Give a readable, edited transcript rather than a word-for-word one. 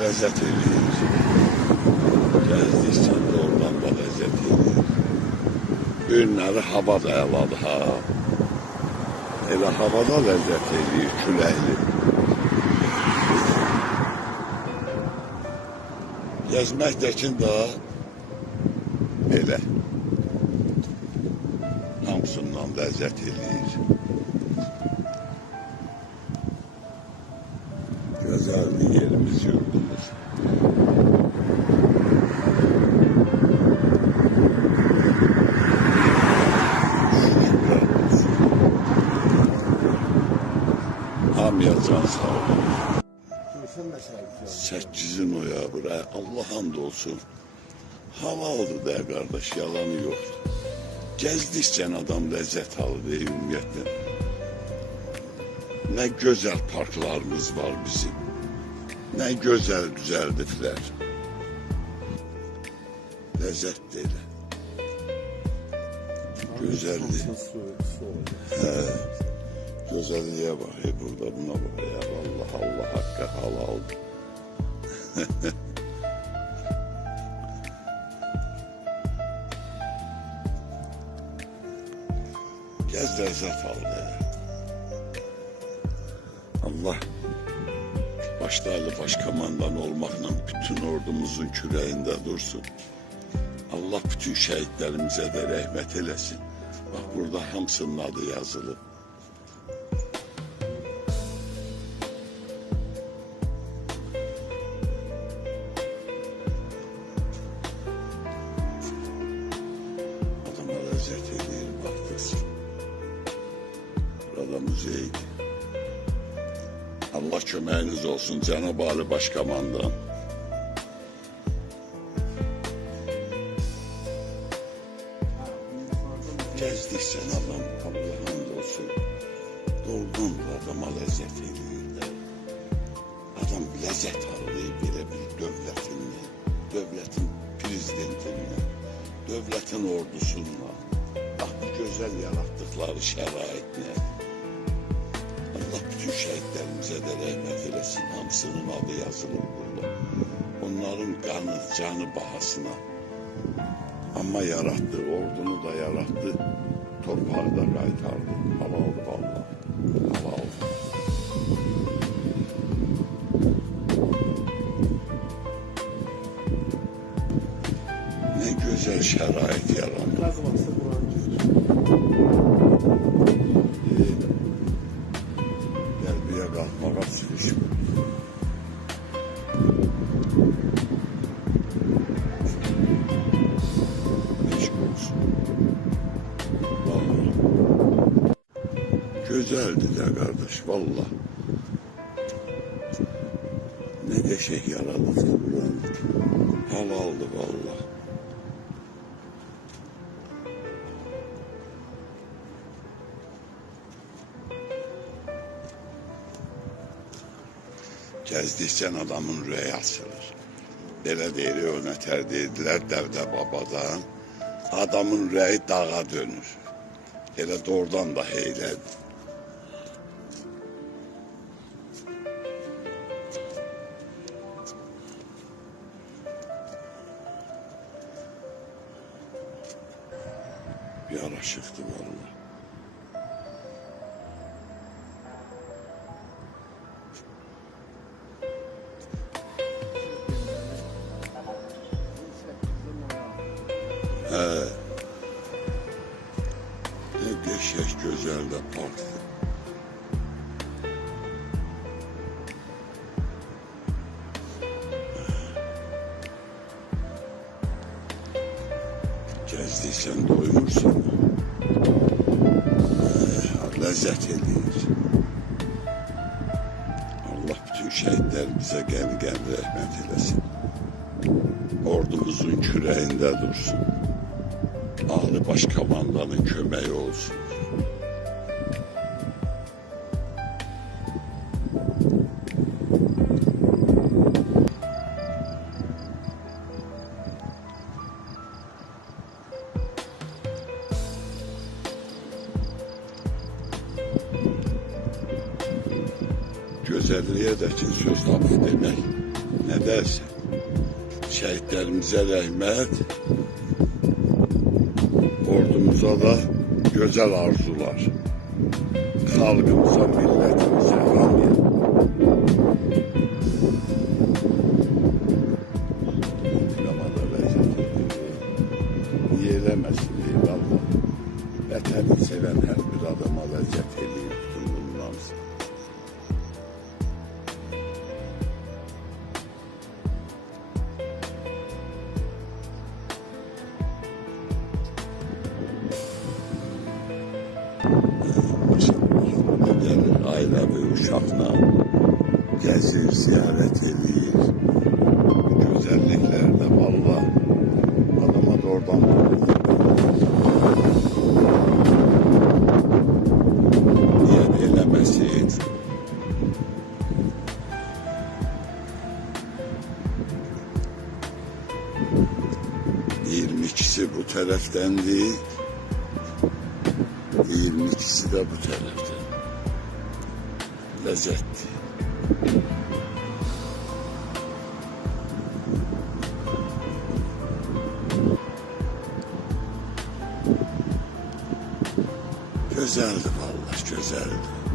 lezzet ediyor. Gezdikçe de oradan da lezzet ediyor. Günleri hava da eladı ha. Elə havada lezzet ediyor, küləkli. Gezməkdəkin daha elə. Hamısından lezzet ediyor. Güzeldi yerimiz, yurdumuz. Hamıya can sağ olun. 8 noyabr, Allah hamd olsun. Hava oldu da kardeş, yalanı yoktu. Gezdikçe adam lezzet alır ümumiyyətlə. Ne güzel parklarımız var bizim. Ne güzel düzəldiblər. Lezzet değil. Güzeldi. Güzelliğe bak ya, burada buna bak ya. Allah Allah, hakka halal. Gez lezzet aldı. Allah başlarlı başkomandan olmakla bütün ordumuzun küreğinde dursun. Allah bütün şehitlerimize de rahmet eylesin. Bak burada hamısının adı yazılı. Adama lezzet ediyor baktırsın. Burada müzeydi. Allah köməyiniz olsun Cenab-ı Ali Başkomandan. Gezdikçe adam Allah hamd olsun. Doğrudan da adama lezzet ediyor. Adam lezzet alıyor böyle bir devletinle, devletin prezidentinle, devletin ordusunla. Bak bu güzel yarattıkları şəraitle. Allah bütün şehitlerimize de rahmet eylesin. Hamısının adı yazılır burada. Onların kanı, canı bahasına. Ama yarattı, ordunu da yarattı. Torpağı da kaytardı. Hava oldu vallahi. Hava oldu. Ne güzel şerait yarandı. Gelbiye kalkmaya sıkışıyor. Güzeldi de kardeş valla. Ne de şey yaradı buranın. Halaldı valla. Gezdikçe adamın ürəyi açılır. Belə deyir, önətər deyirlər Dəvdə babadan. Adamın ürəyi dağa dönür. Elə doğrudan da heylədir. Yaraşıqdır valla. Ne geçək gözəl də parkdır. Gezdiysen doymursan, lezzet edir. Allah bütün şehitlerimize gəni rəhmət eləsin. Ordumuzun küreğinde dursun. Ali Başkomandanın köməyi olsun. Güzelliğe de söz tapıb demək Ne dersin? Şehitlerimize rahmet, ordumuza da güzel arzular. Halkımıza, milletimize amin. Sinemada lezzet ediyor. Niye eləməsin eyvallah. Vətəni sevən hər bir adama lezzet ediyor. Bundan sonra. Gelir aile ve uşakla gezir, ziyaret edir. Güzelliklerde valla adama da oradan niye de eləməsin? %22'si bu taraftandı. 22'si de bu taraftan. Lezzetli. Güzeldi vallahi, güzeldi.